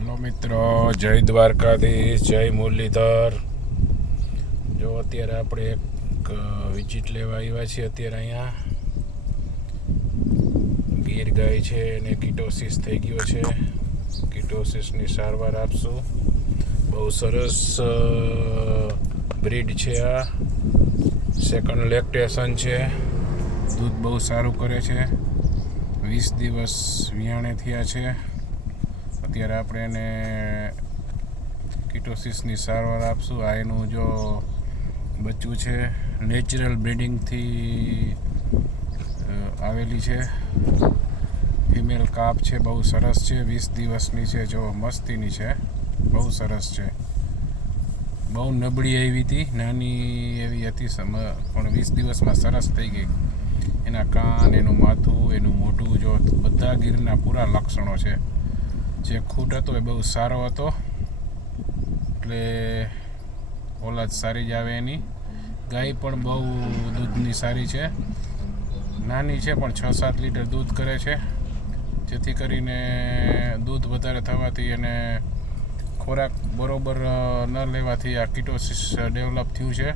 Hello મિત્રો, જય દ્વારકાધીશ, જય મુરલીધર. જો અત્યારે આપણે એક વિઝિટ લેવા આવ્યા છીએ. અત્યારે અહીંયા ગીર ગાય છે અને કિટોસિસ થઈ ગયો છે. કિટોસિસની સારવાર આપશું. બહુ સરસ બ્રીડ છે. આ સેકન્ડ લેક્ટેશન છે. દૂધ બહુ સારું કરે છે. 20 દિવસ વિયાણે થયા છે. અત્યારે આપણે એને કિટોસિસની સારવાર આપશું. આ એનું જો બચ્ચું છે, નેચરલ બ્રીડિંગથી આવેલી છે. ફિમેલ કાપ છે, બહુ સરસ છે. 20 દિવસની છે. જો મસ્તીની છે, બહુ સરસ છે. બહુ નબળી આવી હતી, નાની એવી હતી પણ 20 દિવસમાં સરસ થઈ ગઈ. એના કાન, એનું માથું, એનું મોઢું, જો બધા ગીરના પૂરા લક્ષણો છે. જે ખૂટ હતો એ બહુ સારો હતો, એટલે ઓલાદ સારી જ આવે એની. ગાય પણ બહુ દૂધની સારી છે. નાની છે પણ 6-7 લીટર દૂધ કરે છે. જેથી કરીને દૂધ વધારે થવાથી અને ખોરાક બરોબર ન લેવાથી આ કિટોસિસ ડેવલપ થયું છે.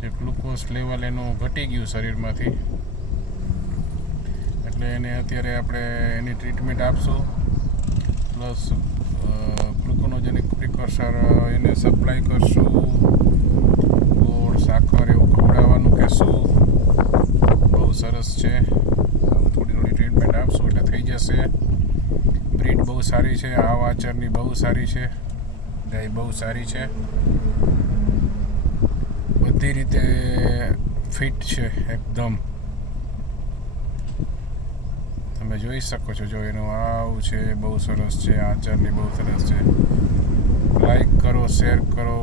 જે ગ્લુકોઝ લેવલ એનું ઘટી ગયું શરીરમાંથી, એટલે એને અત્યારે આપણે એની ટ્રીટમેન્ટ આપશું. પ્લસ ગ્લુકોનોજેનિક પ્રિકોર્સર એને સપ્લાય કરશું. ગોળ, સાકર એવું ખવડાવવાનું કહેશું. બહુ સરસ છે. થોડી ટ્રીટમેન્ટ આપશું એટલે થઈ જશે. બ્રીડ બહુ સારી છે. આ વાચરની બહુ સારી છે. ગાય બહુ સારી છે. બધી રીતે ફિટ છે એકદમ. તમે જોઈ શકો છો. જો એનું આવું છે, બહુ સરસ છે. આચરની બહુ સરસ છે. લાઈક કરો, શેર કરો.